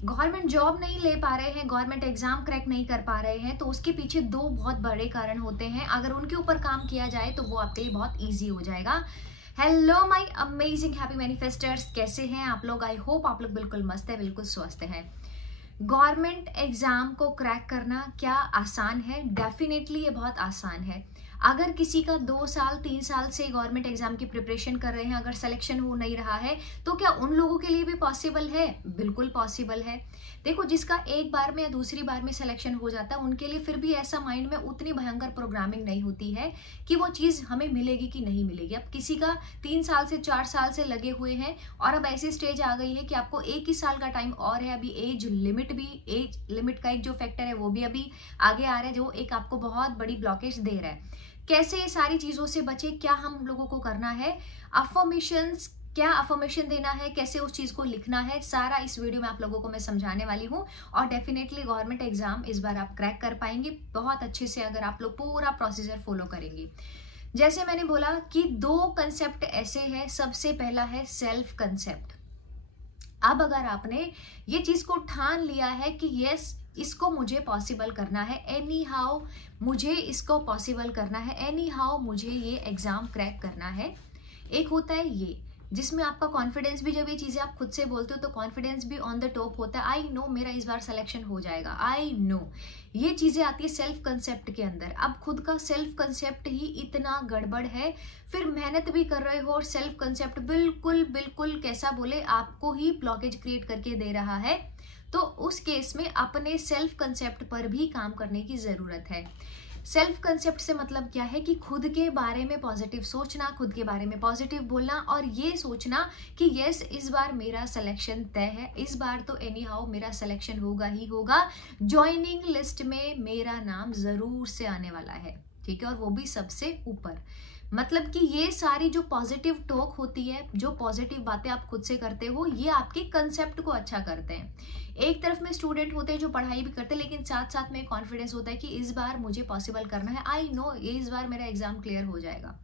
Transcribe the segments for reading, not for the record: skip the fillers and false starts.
Government job नहीं ले पा रहे हैं, गवर्नमेंट एग्जाम क्रैक नहीं कर पा रहे हैं, तो उसके पीछे दो बहुत बड़े कारण होते हैं। अगर उनके ऊपर काम किया जाए तो वो आपके लिए बहुत ईजी हो जाएगा। हेलो माय अमेजिंग हैप्पी मैनिफेस्टर्स, कैसे हैं आप लोग? आई होप आप लोग बिल्कुल मस्त है, बिल्कुल स्वस्थ है। गवर्नमेंट एग्जाम को क्रैक करना क्या आसान है? डेफिनेटली ये बहुत आसान है। अगर किसी का 2 साल 3 साल से गवर्नमेंट एग्जाम की प्रिपरेशन कर रहे हैं, अगर सिलेक्शन हो नहीं रहा है, तो क्या उन लोगों के लिए भी पॉसिबल है? बिल्कुल पॉसिबल है। देखो, जिसका एक बार में या दूसरी बार में सिलेक्शन हो जाता है, उनके लिए फिर भी ऐसा माइंड में उतनी भयंकर प्रोग्रामिंग नहीं होती है कि वो चीज़ हमें मिलेगी कि नहीं मिलेगी। अब किसी का 3 साल से 4 साल से लगे हुए हैं और अब ऐसी स्टेज आ गई है कि आपको 1 ही साल का टाइम और है। अभी एज लिमिट का एक जो फैक्टर है वो भी अभी आगे आ रहा है, जो एक आपको बहुत बड़ी ब्लॉकेज दे रहा है। कैसे ये सारी चीजों से बचे, क्या हम लोगों को करना है, अफर्मेशंस, क्या अफर्मेशन देना है, कैसे उस चीज को लिखना है, सारा इस वीडियो में आप लोगों को मैं समझाने वाली हूँ। और डेफिनेटली गवर्नमेंट एग्जाम इस बार आप क्रैक कर पाएंगे बहुत अच्छे से, अगर आप लोग पूरा प्रोसीजर फॉलो करेंगे। जैसे मैंने बोला कि 2 कंसेप्ट ऐसे हैं। सबसे पहला है सेल्फ कंसेप्ट। अब अगर आपने ये चीज को ठान लिया है कि यस, इसको मुझे पॉसिबल करना है, एनी हाउ मुझे इसको पॉसिबल करना है, एनी हाउ मुझे ये एग्जाम क्रैक करना है। एक होता है ये, जिसमें आपका कॉन्फिडेंस भी, जब ये चीजें आप खुद से बोलते हो तो कॉन्फिडेंस भी ऑन द टॉप होता है। आई नो मेरा इस बार सिलेक्शन हो जाएगा, आई नो। ये चीजें आती है सेल्फ कंसेप्ट के अंदर। अब खुद का सेल्फ कंसेप्ट ही इतना गड़बड़ है, फिर मेहनत भी कर रहे हो और सेल्फ कंसेप्ट बिल्कुल बिल्कुल कैसा बोले, आपको ही ब्लॉकेज क्रिएट करके दे रहा है। तो उस केस में अपने सेल्फ कंसेप्ट पर भी काम करने की जरूरत है। सेल्फ कंसेप्ट से मतलब क्या है कि खुद के बारे में पॉजिटिव सोचना, खुद के बारे में पॉजिटिव बोलना और ये सोचना कि यस, इस बार मेरा सिलेक्शन तय है, इस बार तो एनी हाउ मेरा सिलेक्शन होगा ही होगा, ज्वाइनिंग लिस्ट में मेरा नाम जरूर से आने वाला है, ठीक है, और वो भी सबसे ऊपर। मतलब कि ये सारी जो पॉजिटिव टॉक होती है, जो पॉजिटिव बातें आप खुद से करते हो, ये आपके कंसेप्ट को अच्छा करते हैं। एक तरफ में स्टूडेंट होते हैं जो पढ़ाई भी करते हैं, लेकिन साथ साथ में कॉन्फिडेंस होता है कि इस बार मुझे पॉसिबल करना है, आई नो ये इस बार मेरा एग्जाम क्लियर हो जाएगा।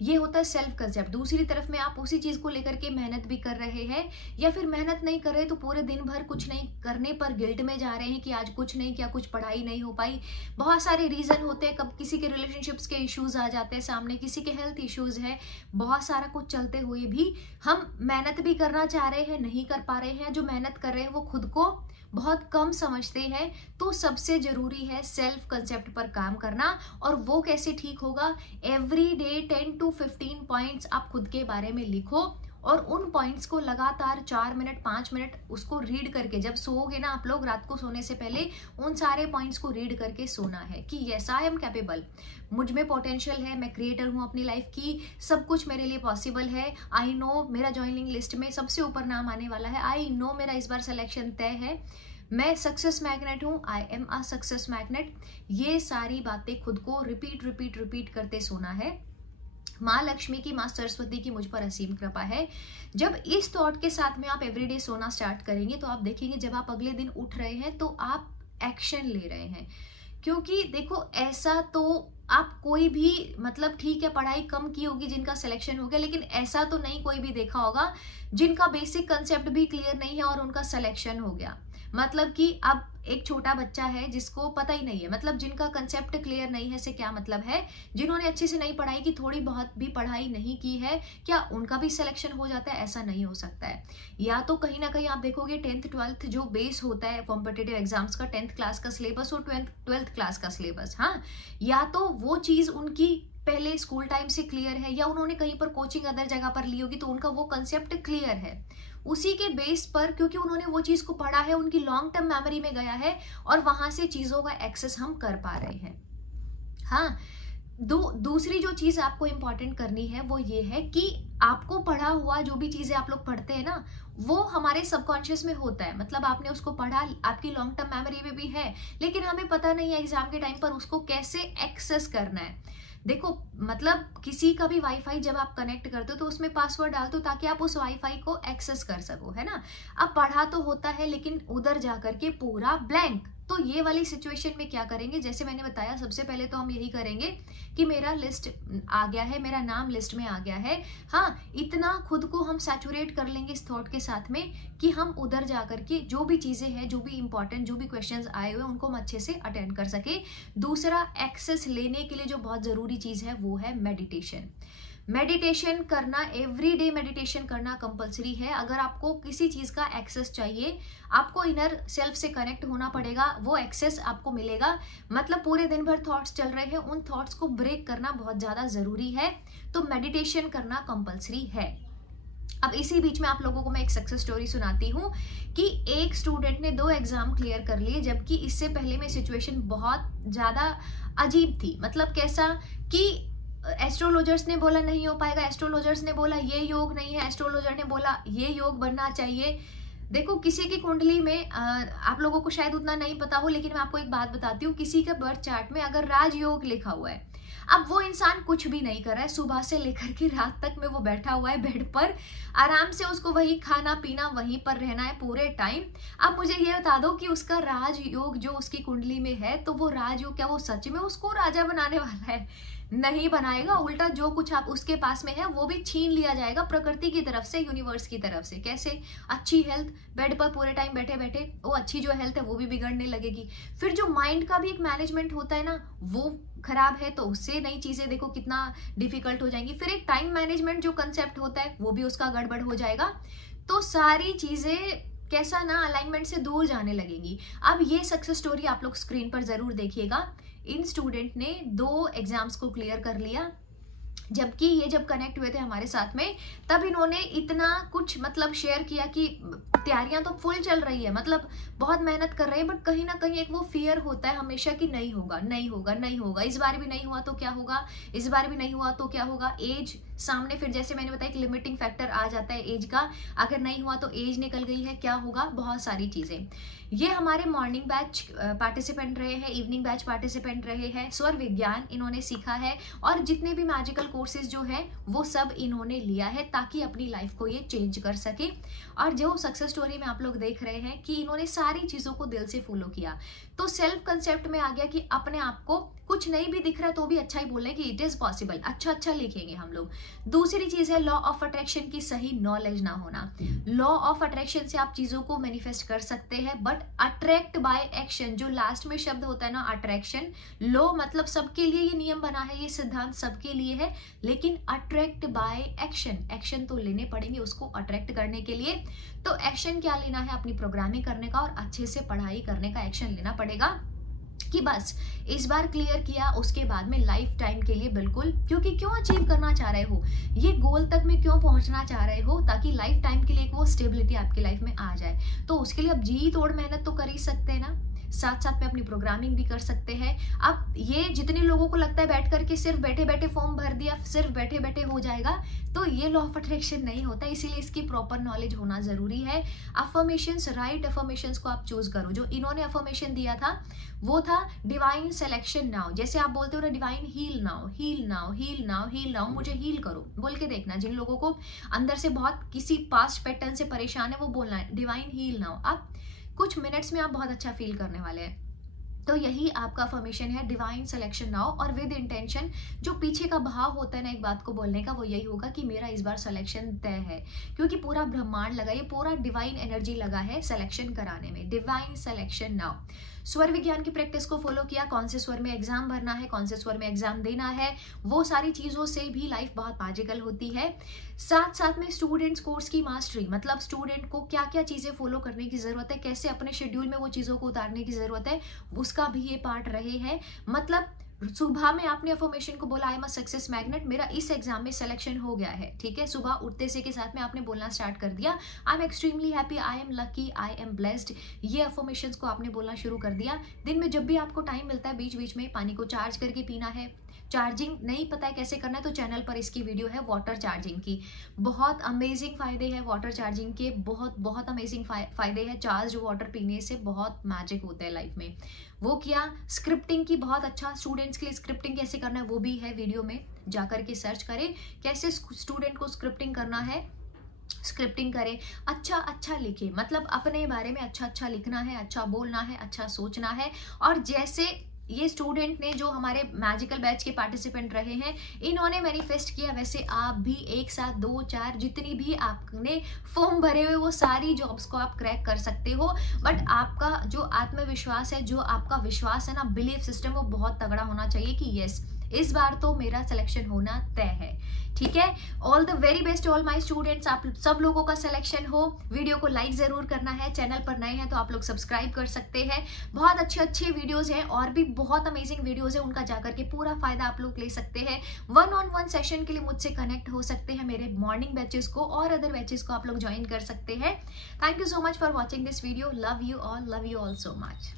ये होता है सेल्फ कंसेप्ट। दूसरी तरफ में आप उसी चीज को लेकर के मेहनत भी कर रहे हैं, या फिर मेहनत नहीं कर रहे तो पूरे दिन भर कुछ नहीं करने पर गिल्ट में जा रहे हैं कि आज कुछ नहीं किया, कुछ पढ़ाई नहीं हो पाई। बहुत सारे रीजन होते हैं, कब किसी के रिलेशनशिप्स के इश्यूज आ जाते हैं सामने, किसी के हेल्थ इश्यूज है, बहुत सारा कुछ चलते हुए भी हम मेहनत भी करना चाह रहे हैं, नहीं कर पा रहे हैं। जो मेहनत कर रहे हैं वो खुद को बहुत कम समझते हैं। तो सबसे जरूरी है सेल्फ कंसेप्ट पर काम करना। और वो कैसे ठीक होगा? एवरी डे 10 to 15 पॉइंट्स आप खुद के बारे में लिखो और उन पॉइंट्स को लगातार 4 मिनट 5 मिनट उसको रीड करके, जब सोओगे ना आप लोग रात को सोने से पहले, उन सारे पॉइंट्स को रीड करके सोना है कि यस आई एम कैपेबल, मुझ में पोटेंशियल है, मैं क्रिएटर हूँ अपनी लाइफ की, सब कुछ मेरे लिए पॉसिबल है। आई नो मेरा ज्वाइनिंग लिस्ट में सबसे ऊपर नाम आने वाला है, आई नो मेरा इस बार सिलेक्शन तय है, मैं सक्सेस मैग्नेट हूँ, I am a success magnet. ये सारी बातें खुद को रिपीट रिपीट रिपीट करते सोना है। माँ लक्ष्मी की, माँ सरस्वती की मुझ पर असीम कृपा है। जब इस थॉट के साथ में आप एवरीडे सोना स्टार्ट करेंगे तो आप देखेंगे जब आप अगले दिन उठ रहे हैं तो आप एक्शन ले रहे हैं। क्योंकि देखो, ऐसा तो आप कोई भी, मतलब ठीक है पढ़ाई कम की होगी जिनका सिलेक्शन हो गया, लेकिन ऐसा तो नहीं कोई भी देखा होगा जिनका बेसिक कंसेप्ट भी क्लियर नहीं है और उनका सिलेक्शन हो गया। मतलब कि अब एक छोटा बच्चा है जिसको पता ही नहीं है, मतलब जिनका कंसेप्ट क्लियर नहीं है से क्या मतलब है, जिन्होंने अच्छे से नहीं पढ़ाई की, थोड़ी बहुत भी पढ़ाई नहीं की है, क्या उनका भी सिलेक्शन हो जाता है? ऐसा नहीं हो सकता है। या तो कहीं ना कहीं आप देखोगे 10th 12th जो बेस होता है कॉम्पिटेटिव एग्जाम्स का, 10th क्लास का सिलेबस और 12th क्लास का सिलेबस, हाँ, या तो वो चीज उनकी पहले स्कूल टाइम से क्लियर है, या उन्होंने कहीं पर कोचिंग अदर जगह पर ली होगी तो उनका वो कंसेप्ट क्लियर है। उसी के बेस पर, क्योंकि उन्होंने वो चीज को पढ़ा है, उनकी लॉन्ग टर्म मेमोरी में गया है और वहां से चीजों का एक्सेस हम कर पा रहे हैं। हाँ, दूसरी जो चीज आपको इंपॉर्टेंट करनी है वो ये है कि आपको पढ़ा हुआ जो भी चीजें आप लोग पढ़ते हैं ना, वो हमारे सबकॉन्शियस में होता है। मतलब आपने उसको पढ़ा, आपकी लॉन्ग टर्म मेमोरी में भी है, लेकिन हमें पता नहीं है एग्जाम के टाइम पर उसको कैसे एक्सेस करना है। देखो, मतलब किसी का भी वाईफाई जब आप कनेक्ट करते हो तो उसमें पासवर्ड डालते हो ताकि आप उस वाईफाई को एक्सेस कर सको, है ना। अब पढ़ा तो होता है लेकिन उधर जाकर के पूरा ब्लैंक, तो ये वाली सिचुएशन में क्या करेंगे, जैसे मैंने बताया सबसे पहले तो हम यही करेंगे कि मेरा लिस्ट आ गया है, मेरा नाम लिस्ट में आ गया है। हाँ, इतना खुद को हम सैचुरेट कर लेंगे इस थॉट के साथ में कि हम उधर जा करके जो भी चीज़ें हैं, जो भी इंपॉर्टेंट, जो भी क्वेश्चंस आए हुए उनको हम अच्छे से अटेंड कर सके। दूसरा, एक्सेस लेने के लिए जो बहुत ज़रूरी चीज़ है वो है मेडिटेशन। मेडिटेशन करना, एवरीडे मेडिटेशन करना कंपलसरी है। अगर आपको किसी चीज़ का एक्सेस चाहिए, आपको इनर सेल्फ से कनेक्ट होना पड़ेगा, वो एक्सेस आपको मिलेगा। मतलब पूरे दिन भर थॉट्स चल रहे हैं, उन थॉट्स को ब्रेक करना बहुत ज़्यादा ज़रूरी है, तो मेडिटेशन करना कंपलसरी है। अब इसी बीच में आप लोगों को मैं एक सक्सेस स्टोरी सुनाती हूँ कि एक स्टूडेंट ने 2 एग्जाम क्लियर कर लिए, जबकि इससे पहले में सिचुएशन बहुत ज़्यादा अजीब थी। मतलब कैसा कि एस्ट्रोलॉजर्स ने बोला नहीं हो पाएगा, एस्ट्रोलॉजर्स ने बोला ये योग नहीं है, एस्ट्रोलॉजर ने बोला ये योग बनना चाहिए। देखो, किसी की कुंडली में आप लोगों को शायद उतना नहीं पता हो, लेकिन मैं आपको एक बात बताती हूँ, किसी के बर्थ चार्ट में अगर राजयोग लिखा हुआ है, अब वो इंसान कुछ भी नहीं कर रहा है, सुबह से लेकर के रात तक में वो बैठा हुआ है बेड पर, आराम से उसको वही खाना पीना, वहीं पर रहना है पूरे टाइम। अब मुझे ये बता दो कि उसका राजयोग जो उसकी कुंडली में है, तो वो राजयोग क्या वो सच में उसको राजा बनाने वाला है? नहीं बनाएगा, उल्टा जो कुछ आप उसके पास में है वो भी छीन लिया जाएगा प्रकृति की तरफ से, यूनिवर्स की तरफ से। कैसे? अच्छी हेल्थ, बेड पर पूरे टाइम बैठे बैठे वो अच्छी जो हेल्थ है वो भी बिगड़ने लगेगी। फिर जो माइंड का भी एक मैनेजमेंट होता है ना, वो खराब है, तो उससे नई चीजें देखो कितना डिफिकल्ट हो जाएंगी। फिर एक टाइम मैनेजमेंट जो कंसेप्ट होता है वो भी उसका गड़बड़ हो जाएगा। तो सारी चीजें कैसा ना अलाइनमेंट से दूर जाने लगेंगी। अब ये सक्सेस स्टोरी आप लोग स्क्रीन पर जरूर देखिएगा। इन स्टूडेंट ने 2 एग्जाम्स को क्लियर कर लिया, जबकि ये जब कनेक्ट हुए थे हमारे साथ में तब इन्होंने इतना कुछ मतलब शेयर किया कि तैयारियां तो फुल चल रही है, मतलब बहुत मेहनत कर रहे हैं, बट कहीं ना कहीं एक वो फियर होता है हमेशा कि नहीं होगा, नहीं होगा, नहीं होगा, इस बार भी नहीं हुआ तो क्या होगा, इस बार भी नहीं हुआ तो क्या होगा। एज सामने, फिर जैसे मैंने बताया एक लिमिटिंग फैक्टर आ जाता है एज का, अगर नहीं हुआ तो एज निकल गई है, क्या होगा, बहुत सारी चीजें। ये हमारे मॉर्निंग बैच पार्टिसिपेंट रहे हैं, इवनिंग बैच पार्टिसिपेंट रहे हैं, स्वर विज्ञान इन्होंने सीखा है, और जितने भी मैजिकल कोर्सेज जो है वो सब इन्होंने लिया है ताकि अपनी लाइफ को ये चेंज कर सके। और जो सक्सेस स्टोरी में आप लोग देख रहे हैं कि इन्होंने सारी चीजों को दिल से फॉलो किया, तो सेल्फ कंसेप्ट में आ गया कि अपने आप को कुछ नहीं भी दिख रहा है तो भी अच्छा ही बोलें कि इट इज पॉसिबल, अच्छा अच्छा लिखेंगे हम लोग। दूसरी चीज है लॉ ऑफ अट्रैक्शन की सही नॉलेज ना होना। लॉ ऑफ अट्रैक्शन से आप चीजों को मैनिफेस्ट कर सकते हैं, बट अट्रैक्ट बाय एक्शन, जो लास्ट में शब्द होता है ना अट्रैक्शन, लॉ मतलब सबके लिए ये नियम बना है, ये सिद्धांत सबके लिए है, लेकिन अट्रैक्ट बाय एक्शन, एक्शन तो लेने पड़ेंगे उसको अट्रैक्ट करने के लिए। तो एक्शन क्या लेना है? अपनी प्रोग्रामिंग करने का और अच्छे से पढ़ाई करने का एक्शन लेना पड़ेगा कि बस इस बार क्लियर किया, उसके बाद में लाइफ टाइम के लिए बिल्कुल, क्योंकि क्यों अचीव करना चाह रहे हो, ये गोल तक में क्यों पहुंचना चाह रहे हो, ताकि लाइफ टाइम के लिए एक वो स्टेबिलिटी आपकी लाइफ में आ जाए। तो उसके लिए अब जी तोड़ मेहनत तो कर ही सकते हैं ना, साथ साथ में अपनी प्रोग्रामिंग भी कर सकते हैं। अब ये जितने लोगों को लगता है बैठ करके सिर्फ बैठे बैठे फॉर्म भर दिया, सिर्फ बैठे बैठे हो जाएगा, तो ये लॉ ऑफ अट्रैक्शन नहीं होता, इसीलिए इसकी प्रॉपर नॉलेज होना जरूरी है। अफर्मेशंस, राइट अफर्मेशंस को आप चूज करो। जो इन्होंने अफर्मेशन दिया था वो था डिवाइन सिलेक्शन नाउ। जैसे आप बोलते हो ना divine heal now, heal now, heal now, heal now, मुझे हील करो बोल के देखना। जिन लोगों को अंदर से बहुत किसी पास्ट पैटर्न से परेशान है वो बोलना है डिवाइन हील नाउ। अब कुछ मिनट्स में आप बहुत अच्छा फील करने वाले हैं। तो यही आपका अफर्मेशन है, डिवाइन सिलेक्शन नाउ, और विद इंटेंशन। जो पीछे का भाव होता है ना एक बात को बोलने का, वो यही होगा कि मेरा इस बार सिलेक्शन तय है, क्योंकि पूरा ब्रह्मांड लगा, ये पूरा डिवाइन एनर्जी लगा है सिलेक्शन कराने में। Divine selection now. स्वर विज्ञान की प्रैक्टिस को फॉलो किया, कौन से स्वर में एग्जाम भरना है, कौन से स्वर में एग्जाम देना है, वो सारी चीजों से भी लाइफ बहुत मैजिकल होती है। साथ साथ में स्टूडेंट्स कोर्स की मास्टरी, मतलब स्टूडेंट को क्या क्या चीजें फॉलो करने की जरूरत है, कैसे अपने शेड्यूल में वो चीजों को उतारने की जरूरत है, उसका भी ये पार्ट रहे हैं। मतलब सुबह में आपने अफर्मेशन को बोला I am a success magnet, मेरा इस एग्जाम में सिलेक्शन हो गया है, ठीक है। सुबह उठते से के साथ में आपने बोलना स्टार्ट कर दिया I am extremely happy, I am lucky, I am blessed, ये अफर्मेशंस को आपने बोलना शुरू कर दिया। दिन में जब भी आपको टाइम मिलता है बीच बीच में पानी को चार्ज करके पीना है। चार्जिंग नहीं पता है कैसे करना है तो चैनल पर इसकी वीडियो है वाटर चार्जिंग की, बहुत अमेजिंग फायदे हैं वाटर चार्जिंग के, बहुत बहुत अमेजिंग फायदे हैं। चार्ज वाटर पीने से बहुत मैजिक होता है लाइफ में। वो किया। स्क्रिप्टिंग की बहुत अच्छा, स्टूडेंट्स के लिए स्क्रिप्टिंग कैसे करना है वो भी है वीडियो में, जाकर के सर्च करें कैसे स्टूडेंट को स्क्रिप्टिंग करना है। स्क्रिप्टिंग करें, अच्छा अच्छा लिखे, मतलब अपने बारे में अच्छा अच्छा लिखना है, अच्छा बोलना है, अच्छा सोचना है। और जैसे ये स्टूडेंट ने जो हमारे मैजिकल बैच के पार्टिसिपेंट रहे हैं, इन्होंने मैनिफेस्ट किया, वैसे आप भी एक साथ 2 4 जितनी भी आपने फॉर्म भरे हुए वो सारी जॉब्स को आप क्रैक कर सकते हो। बट आपका जो आत्मविश्वास है, जो आपका विश्वास है ना, बिलीफ सिस्टम, वो बहुत तगड़ा होना चाहिए कि यस, इस बार तो मेरा सिलेक्शन होना तय है। ठीक है, all the very best all my students, आप सब लोगों का सिलेक्शन हो। वीडियो को लाइक जरूर करना है, चैनल पर नए हैं तो आप लोग सब्सक्राइब कर सकते हैं। बहुत अच्छे अच्छे वीडियोस हैं और भी बहुत अमेजिंग वीडियोस हैं, उनका जाकर के पूरा फायदा आप लोग ले सकते हैं। 1-on-1 सेशन के लिए मुझसे कनेक्ट हो सकते हैं, मेरे मॉर्निंग बैचेस को और अदर बैचेस को आप लोग ज्वाइन कर सकते हैं। Thank you so much for watching this video. Love you all so much.